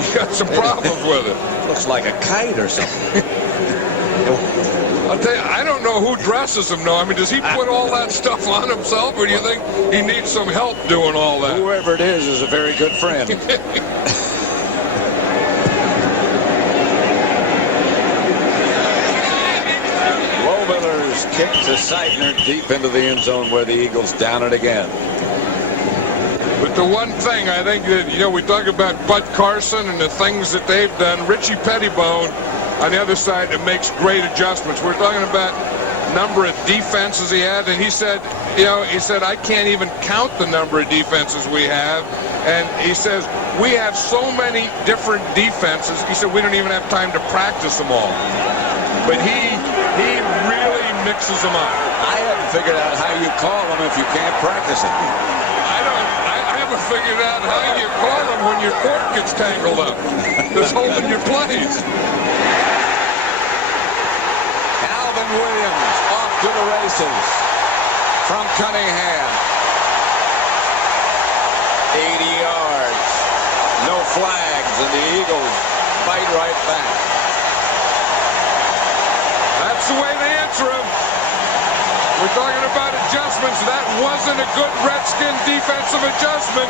You got some problems with it. Looks like a kite or something. I'll tell you, I don't know who dresses him, though. I mean, does he put all that stuff on himself, or do you think he needs some help doing all that? Whoever it is a very good friend. Lowmiller's kick to Seidner deep into the end zone where the Eagles down it again. But the one thing I think that, we talk about Bud Carson and the things that they've done. Richie Pettibone on the other side that makes great adjustments. We're talking about number of defenses he had, and he said, I can't even count the number of defenses we have. And he says, we have so many different defenses. He said, we don't even have time to practice them all. But he really mixes them up. I haven't figured out how you call them if you can't practice them. I haven't figured out how you call them when your court gets tangled up. Just holding your plays. Calvin Williams off to the races from Cunningham. 80 yards. No flags, and the Eagles fight right back. That's the way they answer him. We're talking about adjustments. That wasn't a good Redskin defensive adjustment.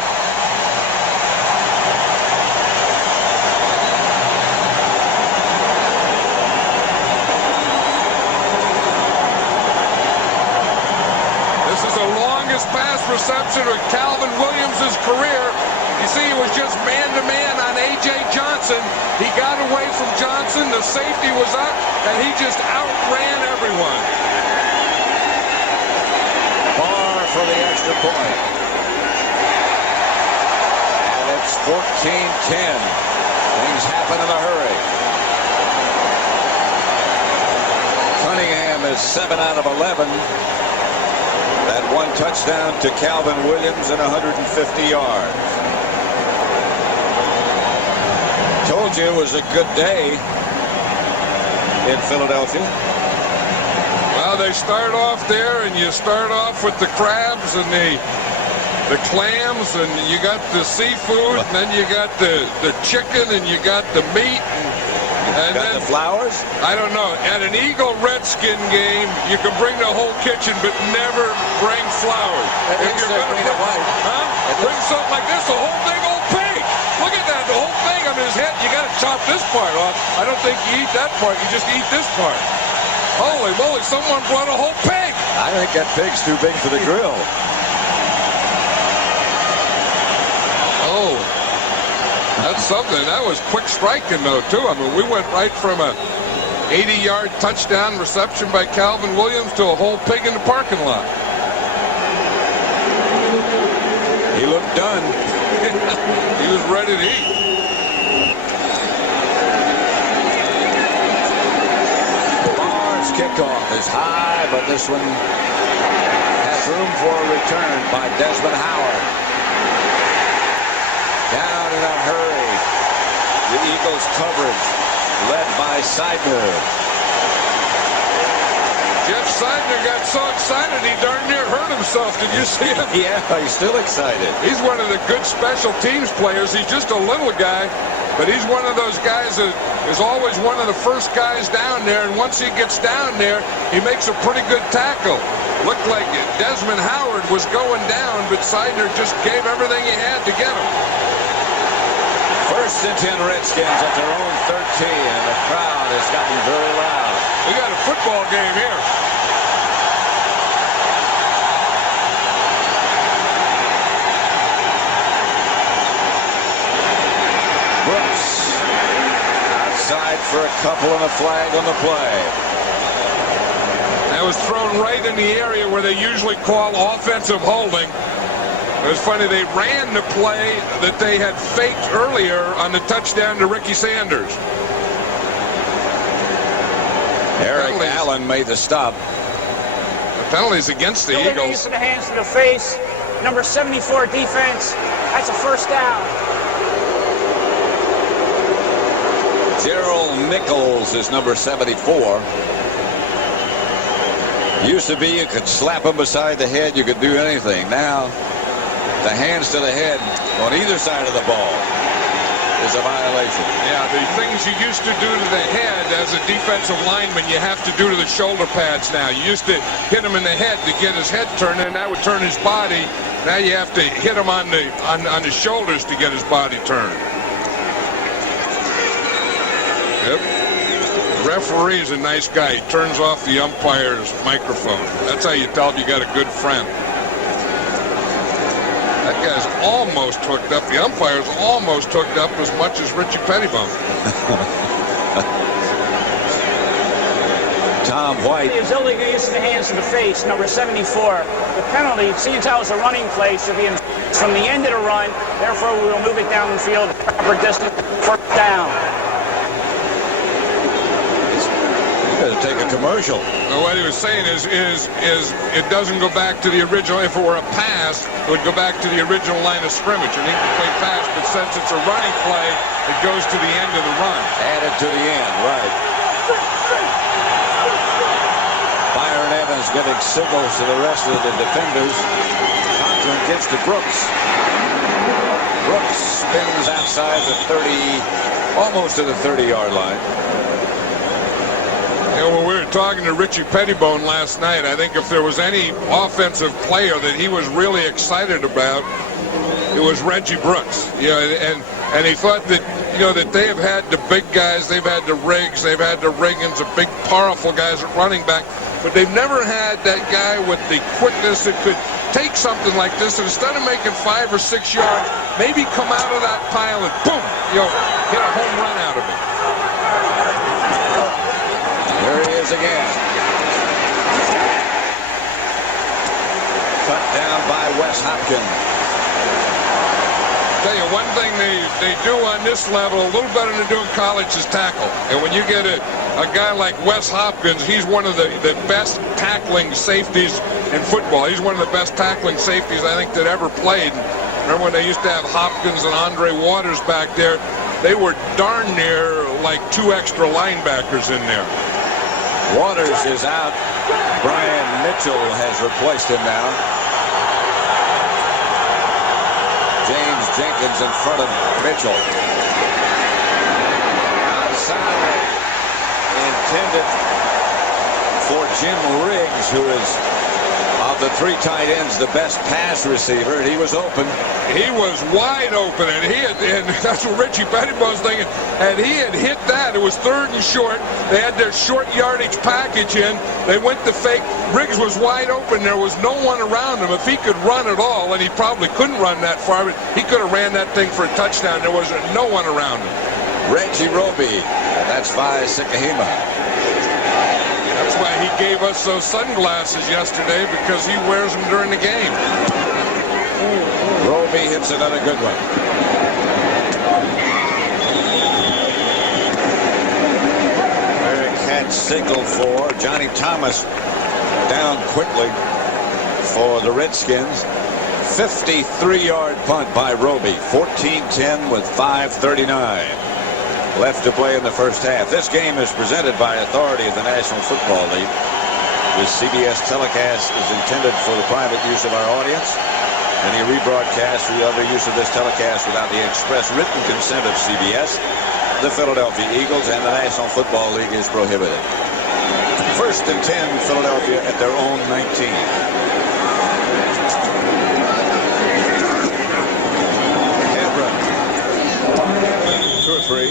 This is the longest pass reception of Calvin Williams' career. You see, he was just man-to-man on A.J. Johnson. He got away from Johnson. The safety was up, and he just outran everyone. For the extra point. And it's 14-10. Things happen in a hurry. Cunningham is 7 out of 11. That one touchdown to Calvin Williams and 150 yards. Told you it was a good day in Philadelphia. Well, they start off there, and you start off with the crabs and the clams, and you got the seafood, and then you got the chicken, and you got the meat, and got then the flowers. I don't know. At an Eagle Redskin game, you can bring the whole kitchen, but never bring flowers. If you're going to bring something like this, a whole big old pig. Look at that, the whole thing on his head. You got to chop this part off. I don't think you eat that part. You just eat this part. Holy moly, someone brought a whole pig. I think that pig's too big for the grill. Oh, that's something. That was quick striking, though, too. I mean, we went right from a 80-yard touchdown reception by Calvin Williams to a whole pig in the parking lot. He looked done. He was ready to eat. Kickoff is high, but this one has room for a return by Desmond Howard. Down in a hurry. The Eagles coverage led by Seidner. Jeff Seidner got so excited he darn near hurt himself. Did you see him? Yeah, he's still excited. He's one of the good special teams players. He's just a little guy, but he's one of those guys that is always one of the first guys down there, and once he gets down there, he makes a pretty good tackle. Looked like Desmond Howard was going down, but Seidner just gave everything he had to get him. 1st and 10 Redskins at their own 13, and the crowd has gotten very loud. We got a football game here. Brooks outside for a couple and a flag on the play. That was thrown right in the area where they usually call offensive holding. It was funny, they ran the play that they had faked earlier on the touchdown to Ricky Sanders. Eric Allen made the stop. The penalties against the Eagles. For the hands to the face. Number 74 defense. That's a first down. Gerald Nichols is number 74. Used to be you could slap him beside the head, you could do anything. Now, the hands to the head on either side of the ball. is a violation. Yeah, the things you used to do to the head as a defensive lineman, you have to do to the shoulder pads now. You used to hit him in the head to get his head turned, and that would turn his body. Now you have to hit him on the shoulders to get his body turned. Yep. The referee's a nice guy. He turns off the umpire's microphone. That's how you tell you got a good friend. That guy's almost hooked up. The umpire's almost hooked up as much as Richie Pettibone. Tom White. He is illegal use of the hands to the face, number 74. The penalty, seeing as how it's a running play, should be from the end of the run. Therefore, we will move it down the field, proper distance, first down. He's going to take a commercial. Well, what he was saying is it doesn't go back to the original. If it were a pass, it would go back to the original line of scrimmage. An incomplete pass, but since it's a running play, it goes to the end of the run. Added to the end, right. Byron Evans getting signals to the rest of the defenders. Conklin gets to Brooks. Brooks spins outside the 30, almost to the 30-yard line. You know, when we were talking to Richie Pettibone last night, I think if there was any offensive player that he was really excited about, it was Reggie Brooks. You know, and he thought that, you know, that they have had the big guys, they've had the Riggs, they've had the Riggins, the big, powerful guys at running back, but they've never had that guy with the quickness that could take something like this, and instead of making 5 or 6 yards, maybe come out of that pile and boom, you know, hit a home run out of it. There he is again. Cut down by Wes Hopkins. Tell you one thing they do on this level a little better than they do in college is tackle. And when you get a guy like Wes Hopkins, he's one of the best tackling safeties in football. He's one of the best tackling safeties I think that ever played. Remember when they used to have Hopkins and Andre Waters back there? They were darn near like 2 extra linebackers in there. Waters is out. Brian Mitchell has replaced him now. James Jenkins in front of Mitchell. Outside, intended for Jim Riggs, who is, of the 3 tight ends, the best pass receiver, and he was open. He was wide open, and that's what Richie Pettibone's thinking. And he had hit that. It was 3rd and short. They had their short yardage package in. They went to fake. Riggs was wide open. There was no one around him. If he could run at all, and he probably couldn't run that far, but he could have ran that thing for a touchdown. There was no one around him. Reggie Roby. That's Vi Sikahema. That's why he gave us those sunglasses yesterday, because he wears them during the game. Roby hits another good one. Eric had signaled for Johnny Thomas down quickly for the Redskins. 53-yard punt by Roby. 14-10 with 5:39 left to play in the first half. This game is presented by authority of the National Football League. This CBS telecast is intended for the private use of our audience. Any rebroadcast or other use of this telecast without the express written consent of CBS, the Philadelphia Eagles, and the National Football League is prohibited. 1st and 10, Philadelphia at their own 19. Hebron. 2 or 3.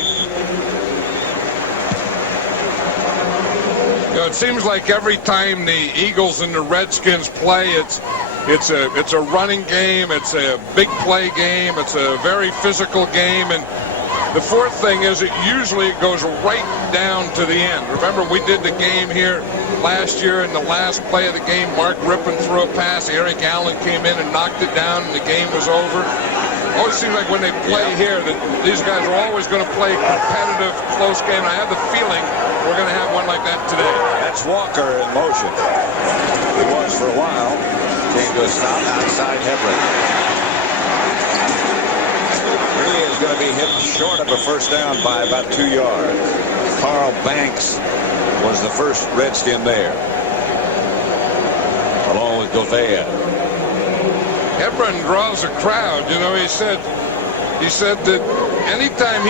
You know, it seems like every time the Eagles and the Redskins play, it's a running game, it's a big play game, it's a very physical game, and the fourth thing is it usually goes right down to the end. Remember, we did the game here last year, in the last play of the game, Mark Rippon threw a pass, Eric Allen came in and knocked it down, and the game was over. Always seems like when they play here that these guys are always going to play competitive, close game. I have the feeling we're going to have one like that today. That's Walker in motion. He was for a while. Came to a stop outside Hebron. He is going to be hit short of a first down by about 2 yards. Carl Banks was the first Redskin there, along with Govea. Hebron draws a crowd. You know, he said that anytime he